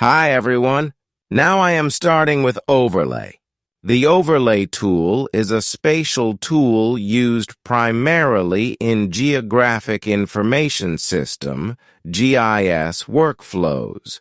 Hi everyone. Now I am starting with overlay. The overlay tool is a spatial tool used primarily in geographic information system (GIS) workflows.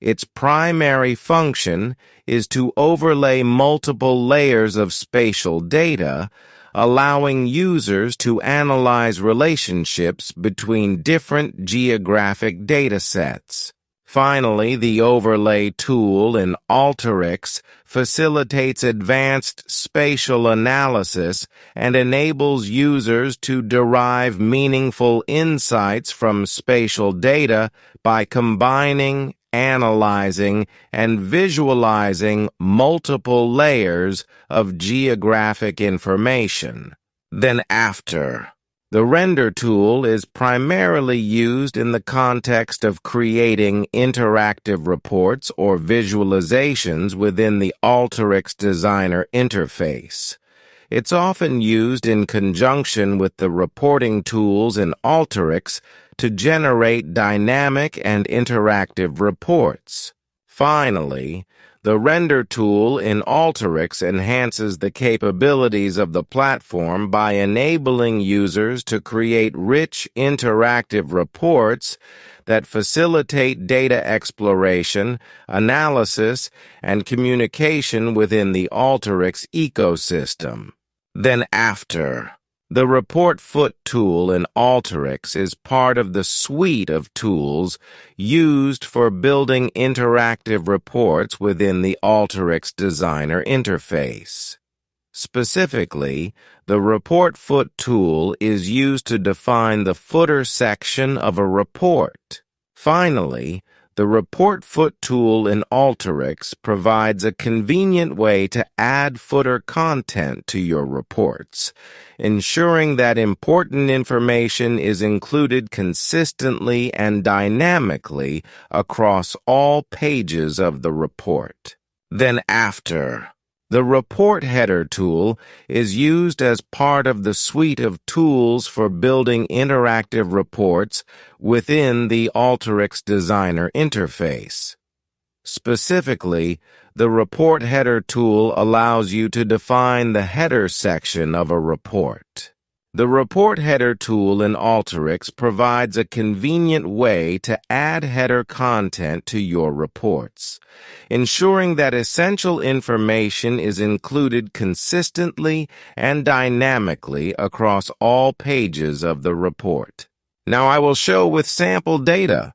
Its primary function is to overlay multiple layers of spatial data, allowing users to analyze relationships between different geographic datasets. Finally, the overlay tool in alteryx facilitates advanced spatial analysis and enables users to derive meaningful insights from spatial data by combining, analyzing, and visualizing multiple layers of geographic information. Then after. The render tool is primarily used in the context of creating interactive reports or visualizations within the alteryx designer interface. It's often used in conjunction with the reporting tools in alteryx to generate dynamic and interactive reports. Finally, the render tool in alteryx enhances the capabilities of the platform by enabling users to create rich interactive reports that facilitate data exploration, analysis, and communication within the alteryx ecosystem. Then after. The Report Foot tool in alteryx is part of the suite of tools used for building interactive reports within the alteryx designer interface. Specifically, the Report Foot tool is used to define the footer section of a report. Finally, the Report Foot tool in alteryx provides a convenient way to add footer content to your reports, ensuring that important information is included consistently and dynamically across all pages of the report. Then after. The Report Header tool is used as part of the suite of tools for building interactive reports within the alteryx designer interface. Specifically, the Report Header tool allows you to define the header section of a report. The Report Header tool in alteryx provides a convenient way to add header content to your reports, ensuring that essential information is included consistently and dynamically across all pages of the report. Now I will show with sample data.